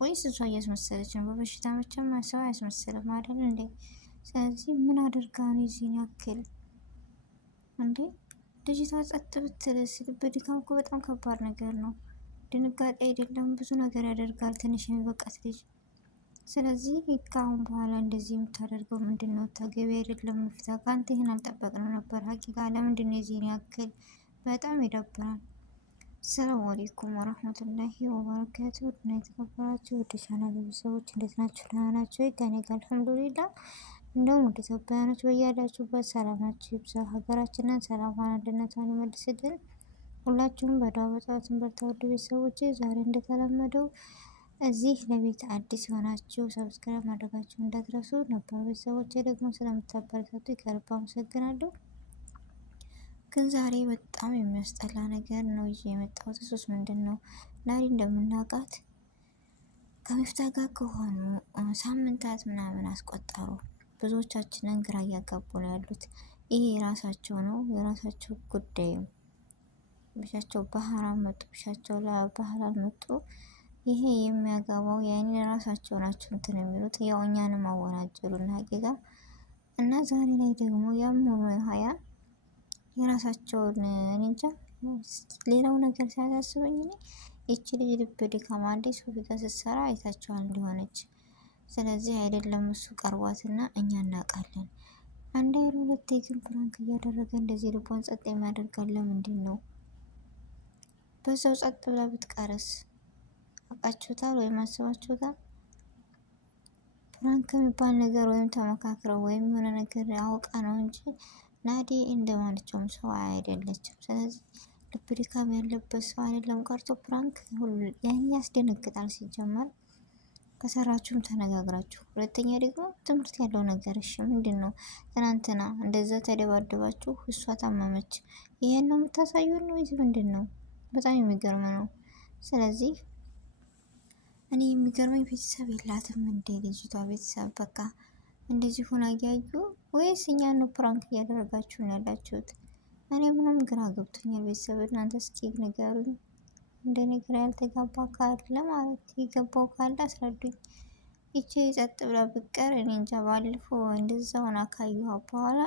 ወይስ እሷ እያስመሰለች ነው? በበሽታ መቼም ሰው አያስመስልም አይደል እንዴ? ስለዚህ ምን አድርጋ ነው የዚህን ያክል እንዴ? ልጅቷ ጸጥ ብትልስ? ልብ ድካም እኮ በጣም ከባድ ነገር ነው። ድንጋጤ አይደለም ብዙ ነገር ያደርጋል ትንሽ የሚበቃት ልጅ። ስለዚህ ከአሁን በኋላ እንደዚህ የምታደርገው ምንድን ነው? ተገቢ አይደለም። ፍታ ከአንተ ይህን አልጠበቅንም ነበር። ሀቂቃ ለምንድን ነው የዚህን ያክል? በጣም ይደብራል። ሰላም አለይኩም ወራህመቱላሂ ወበረካቱ። እና የተከበራችሁ ወደ ቻናል ቤተሰቦች እንዴት ናችሁ? ደህና ናችሁ? ከኔ ጋር አልሐምዱሊላህ። እንደውም ወደ ኢትዮጵያውያኖች በያላችሁበት ሰላማችሁ ይብዛ። ሀገራችንን ሰላሟን አንድነቷን ይመልስልን። ሁላችሁም በዱዓ በጸሎት በርታ። ውድ ቤተሰቦች ዛሬ እንደተለመደው እዚህ ለቤት አዲስ የሆናችሁ ሰብስክራይብ ማድረጋችሁ እንዳትረሱ። ነበር ቤተሰቦች ደግሞ ስለምታበረታቱ ከልብ አመሰግናለሁ። ግን ዛሬ በጣም የሚያስጠላ ነገር ነው ይዤ የመጣሁት። እሱስ ምንድን ነው? ናዲ እንደምናውቃት ከሚፍታ ጋር ከሆኑ ሳምንታት ምናምን አስቆጠሩ። ብዙዎቻችንን ግራ እያጋቡ ነው ያሉት። ይሄ የራሳቸው ነው፣ የራሳቸው ጉዳይ ነው። ብቻቸው በሐራም መጡ፣ ብቻቸው ለባህላል መጡ። ይሄ የሚያገባው ያኔ ራሳቸው ናቸው እንትን የሚሉት ያው እኛንም አወናጀሉና ሀቂቃ እና ዛሬ ላይ ደግሞ ያም ሆኖ ሀያ የራሳቸውን እኔ እንጃ። ሌላው ነገር ሲያሳስበኝ እኔ ይቺ ልጅ ልብ ድካም አንዴ ሶፊ ጋር ስትሰራ አይታቸዋል እንዲሆነች። ስለዚህ አይደለም እሱ ቀርቧትና እኛ እናውቃለን። አንድ አይሩ ሁለቴ ግን ፕራንክ እያደረገ እንደዚህ ልቧን ጸጥ የሚያደርጋል ለምንድን ነው? በዛው ጸጥ ብላ ብትቀርስ? አውቃችሁታል ወይም አስባችሁታል? ፕራንክ የሚባል ነገር ወይም ተመካክረው ወይም የሆነ ነገር አውቃ ነው እንጂ ናዲ እንደማንኛውም ሰው አይደለችም። ስለዚህ ልብ ድካም ያለበት ሰው አይደለም ቀርቶ ፕራንክ ያን ያስደነግጣል። ሲጀመር ከሰራችሁም ተነጋግራችሁ፣ ሁለተኛ ደግሞ ትምህርት ያለው ነገር። እሺ ምንድን ነው? ትናንትና እንደዛ ተደባደባችሁ፣ እሷ ታመመች። ይሄን ነው የምታሳዩን ነው ወይስ ምንድን ነው? በጣም የሚገርም ነው። ስለዚህ እኔ የሚገርመኝ ቤተሰብ የላትም እንደ ልጅቷ ቤተሰብ በቃ እንደዚህ ሆና እያዩ ወይስ እኛን ነው ፕራንክ እያደረጋችሁ ነው ያላችሁት? እኔ ምንም ግራ ገብቶኛል። ቤተሰብ እናንተ እስኪ ንገሩኝ። እንደ ነገር ያልተጋባ ካለ ማለት የገባው ካለ አስረዱኝ። ይቺ ጸጥ ብላ ብቀር እኔ እንጃ። ባለፈው እንደዛ ሆና ካየኋ በኋላ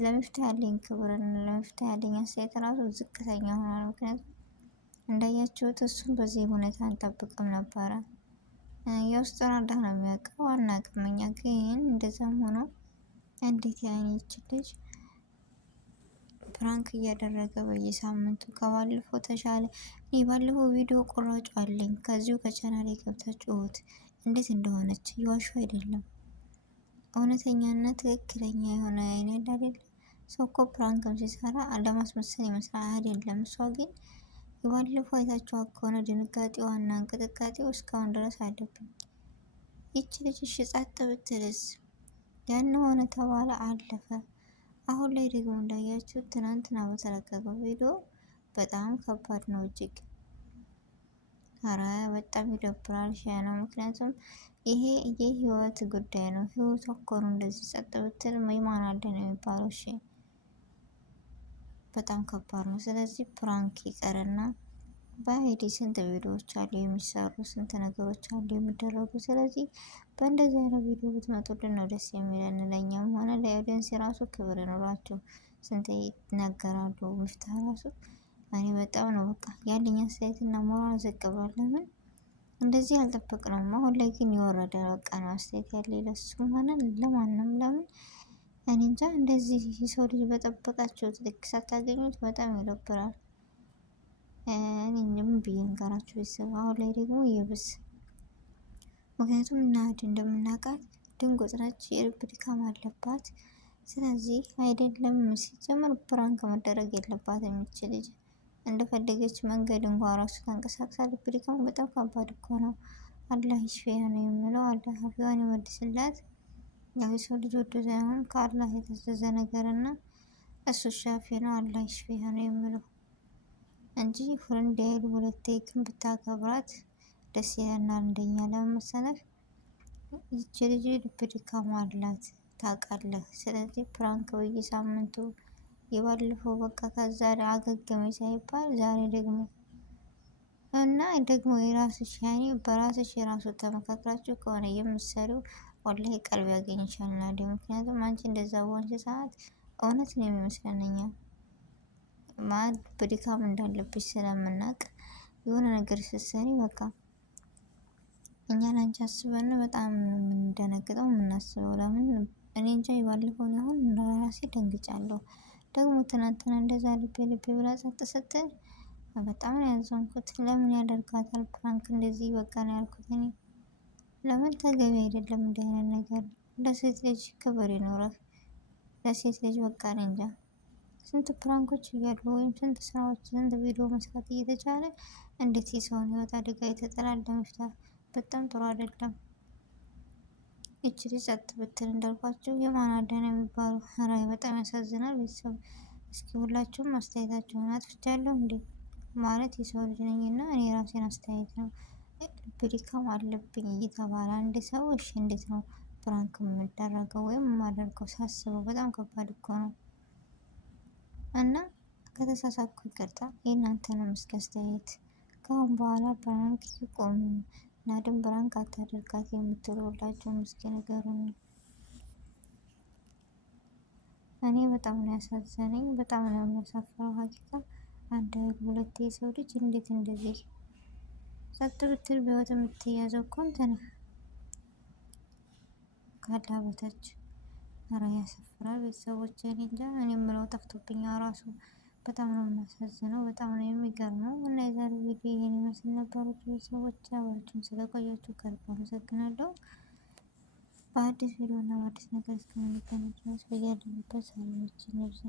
ለሚፍታህ ያለኝ ክብርን ለሚፍታህ ያለኝ አስተያየት ራሱ ዝቅተኛ ሆኗል። ምክንያቱም እንዳያችሁት እሱም በዚህ ሁኔታ አንጠብቅም ነበረ። የውስጡን አላህ ነው የሚያውቀው፣ አናውቅም እኛ። ግን እንደዛም ሆኖ እንዴት ያኔች ልጅ ፕራንክ እያደረገ በየሳምንቱ ከባለፈው ተሻለ። እኔ ባለፈው ቪዲዮ ቆራጩ አለኝ፣ ከዚሁ ከቻናሌ ገብታችሁ እዩት እንዴት እንደሆነች። እየዋሹ አይደለም፣ እውነተኛና ትክክለኛ የሆነ አይነት አይደለም። ሰው እኮ ፕራንክም ሲሰራ ለማስመሰል ይመስላል አይደለም። እሷ ግን የባለፈው አይታችኋት ከሆነ ድንጋጤዋና እንቅጥቃጤው እስካሁን ድረስ አለብኝ። ይቺ ልጅ እሺ ጸጥ ብትልስ? ያን ሆነ ተባለ አለፈ። አሁን ላይ ደግሞ እንዳያችሁ ትናንትና በተለቀቀው ቪዲዮ በጣም ከባድ ነው እጅግ። አረ በጣም ይደብራል። ሻ ነው። ምክንያቱም ይሄ የህይወት ጉዳይ ነው። ህይወት እኮ ነው። እንደዚህ ጸጥ ብትል ማን አለ ነው የሚባለው። እሺ በጣም ከባድ ነው። ስለዚህ ፕራንክ ይቀርና በአይዲ ስንት ቪዲዮዎች አሉ የሚሰሩ፣ ስንት ነገሮች አሉ የሚደረጉ። ስለዚህ በእንደዚህ አይነት ቪዲዮ ብትመጡልን ነው ደስ የሚለን። ለኛም ሆነ ለኦዲየንስ የራሱ ክብር ይኖራቸው። ስንት ይናገራሉ። ሚፍታህ ራሱ እኔ በጣም ነው በቃ ያለኝ አስተያየትና ሞራል ዝቅ ብሏል። ለምን እንደዚህ አልጠበቅነውም። አሁን ላይ ግን የወረደ በቃ ነው አስተያየት ያለ ለሱም ሆነ ለማንም። ለምን እኔ እንጃ። እንደዚህ የሰው ልጅ በጠበቃቸው ልክ ሳታገኙት በጣም ይደብራል። እኔ ምን ብዬ እንገራችሁ ቤተሰብ። አሁን ላይ ደግሞ ይብስ። ምክንያቱም ናዲ እንደምናውቃት ድንጎጥ ነች፣ የልብ ድካም አለባት። ስለዚህ አይደለም ሲጀመር ፕራንክ መደረግ የለባት የሚችል ልጅ እንደፈለገች መንገድ እንኳን ራሱ ተንቀሳቅሳ ልብ ድካም በጣም ከባድ እኮ ነው። አላህ ይሽፊያ ነው የምለው። አላህ አፊዋን ይመልስላት። ያው የሰው ልጅ ወዶ ሳይሆን ከአላህ የታዘዘ ነገርና እሱ ሻፊ ነው። አላህ ይሽፊያ ነው የምለው እንጂ ፍሬንድ ያይሉ ሁለቴ ግን ብታከብራት ደስ ይለናል። እንደኛ ለመሰለህ ይቺ ልጅ ልብ ድካም አላት ታውቃለህ። ስለዚህ ፕራንክ በየሳምንቱ የባለፈው በቃ ከዛ አገገመ ሳይባል ዛሬ ደግሞ እና ደግሞ የራስሽ ያኔ በራስሽ የራሱ ተመካክራችሁ ከሆነ የምትሰሪው ወላሂ ቀልብ ያገኝሻል ናዲ። ምክንያቱም አንቺ እንደዛ በሆንሽ ሰዓት እውነት ነው የሚመስለን እኛ ማለት በድካም እንዳለብሽ ስለምናውቅ የሆነ ነገር ስትሰሪ በቃ እኛ ላንቺ አስበን በጣም የምንደነግጠው የምናስበው። ለምን እኔ እንጃ ባለፈውን አሁን ራሴ ደንግጫለሁ። ደግሞ ትናንትና እንደዛ ልቤ ልቤ ብላ ጸጥ ስትል በጣም ነው ያዘንኩት። ለምን ያደርጋታል ፕራንክ እንደዚህ በቃ ነው ያልኩት እኔ። ለምን ተገቢ አይደለም እንዲህ አይነት ነገር። ለሴት ልጅ ክብር ይኖረህ። ለሴት ልጅ በቃ እኔ እንጃ ስንት ፕራንኮች እያሉ ወይም ስንት ስራዎች ስንት ቪዲዮ መስራት እየተቻለ እንዴት የሰውን ህይወት አደጋ የተጠላለ መፍታት በጣም ጥሩ አይደለም። ይቺ ልጅ ጸጥ ብትል እንዳልኳቸው የማን አዳነ የሚባለው ኧረ በጣም ያሳዝናል። ቤተሰብ እስኪ ሁላችሁም አስተያየታችሁን አጥፍቻለሁ እንዴ ማለት የሰው ልጅ ነኝና እኔ የራሴን አስተያየት ነው። ድካም አለብኝ እየተባለ አንድ ሰው እሺ እንዴት ነው ፕራንክ የምደረገው ወይም የማደርገው ሳስበው በጣም ከባድ እኮ ነው። እና ከተሳሳትኩ ይቅርታ። የእናንተንም እስኪ አስተያየት ከአሁን በኋላ ፕራንክ ይቆም ናድም ፕራንክ አታደርጋት የምትሉ ሁላችሁም እስኪ ንገሩኝ። እኔ በጣም ነው ያሳዘነኝ፣ በጣም ነው የሚያሳፍረው። ሀቂቃ አንድ ሁለቴ የሰው ልጅ እንዴት እንደዚህ ጸጥ ብትል በህይወት የምትያዘው እኮ አንተ ነህ ካላ በታች። ኧረ ያሳፍራል። ቤተሰቦች እኔ እንጃ እኔ የምለው ጠፍቶብኛ ራሱ። በጣም ነው የሚያሳዝነው፣ በጣም ነው የሚገርመው። እና የዛሬ ቪዲዮ ይሄን ይመስል ነበር። ቤተሰቦች አብራችሁን ስለቆያችሁ ከልብ አመሰግናለሁ። በአዲስ ቪዲዮ እና በአዲስ ነገር እስከምንገናኝ ድረስ በያለንበት ሰላማችን ይብዛ።